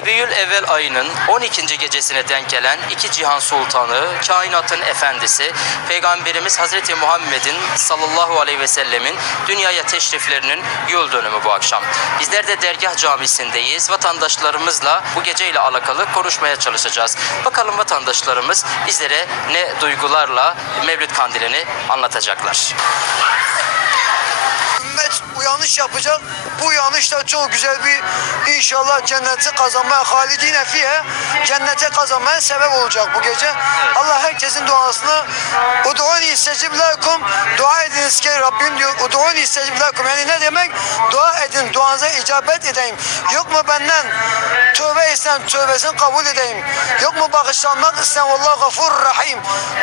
Rebiyül Evvel ayının 12. gecesine denk gelen iki cihan sultanı, kainatın efendisi, Peygamberimiz Hazreti Muhammed'in sallallahu aleyhi ve sellemin dünyaya teşriflerinin yıl dönümü bu akşam. Bizler de dergah camisindeyiz. Vatandaşlarımızla bu geceyle alakalı konuşmaya çalışacağız. Bakalım vatandaşlarımız bizlere ne duygularla Mevlüt Kandili'ni anlatacaklar. Uyanış yapacak. Bu uyanış da çok güzel bir inşallah cenneti kazanmaya, halidine fiye cennete kazanmaya sebep olacak bu gece. Allah herkesin duasını Udu'un istecib lekum dua ediniz ki Rabbim diyor Udu'un istecib lekum yani ne demek? Dua edin, duanıza icabet edeyim. Yok mu benden tövbe isten tövbesini kabul edeyim. Yok mu bağışlanmak isten Vallahu gafur rahim.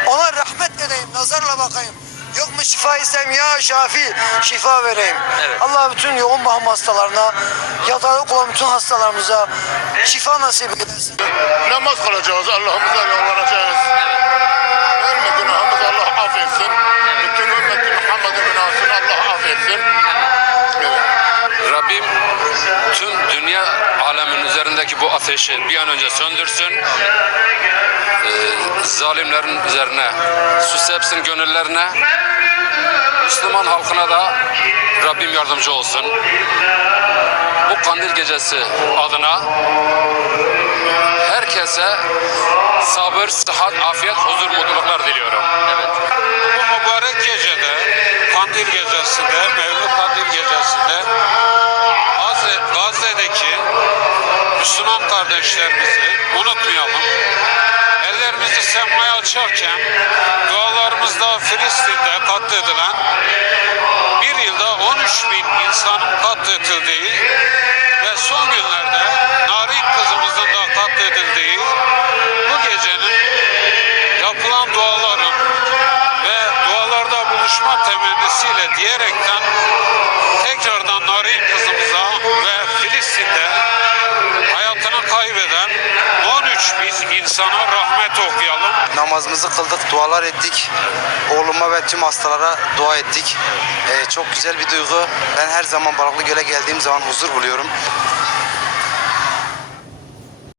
Ona rahmet edeyim, nazarla bakayım. Mu şifa istem ya Şafi şifa vereyim. Evet. Allah bütün yoğun bakım hastalarına, yatağı olan bütün hastalarımıza şifa nasip eylesin. Namaz kılacağız, Allah'ımıza yalvaracağız. Ölme günahımızı Allah affetsin. Bütün ümmeti Muhammed'in günahını Allah affetsin. Evet. Rabbim tüm dünya alemin üzerindeki bu ateşi bir an önce söndürsün. Ee, zalimlerin üzerine su sepsin gönüllerine. Müslüman halkına da Rabbim yardımcı olsun. Bu kandil gecesi adına herkese sabır, sıhhat, afiyet, huzur, mutluluklar diliyorum. Evet. Bu mübarek gecede, kandil gecesinde, Mevlüt kandil gecesinde Gazze, Gazze'deki Müslüman kardeşlerimizi unutmayalım. Ellerimizi semaya açarken dualarımızda Filistin'de katledilen bir yılda 13 bin insanın katledildiği ve son günlerde Narin kızımızın da katledildiği bu gecenin yapılan duaların ve dualarda buluşma temennisiyle diyerekten tekrardan Narin kızımıza ve Filistin'de 13 bin insana rahmet okuyalım. namazımızı kıldık, dualar ettik. Oğluma ve tüm hastalara dua ettik. Ee, çok güzel bir duygu. Ben her zaman Balıklı Göl'e geldiğim zaman huzur buluyorum.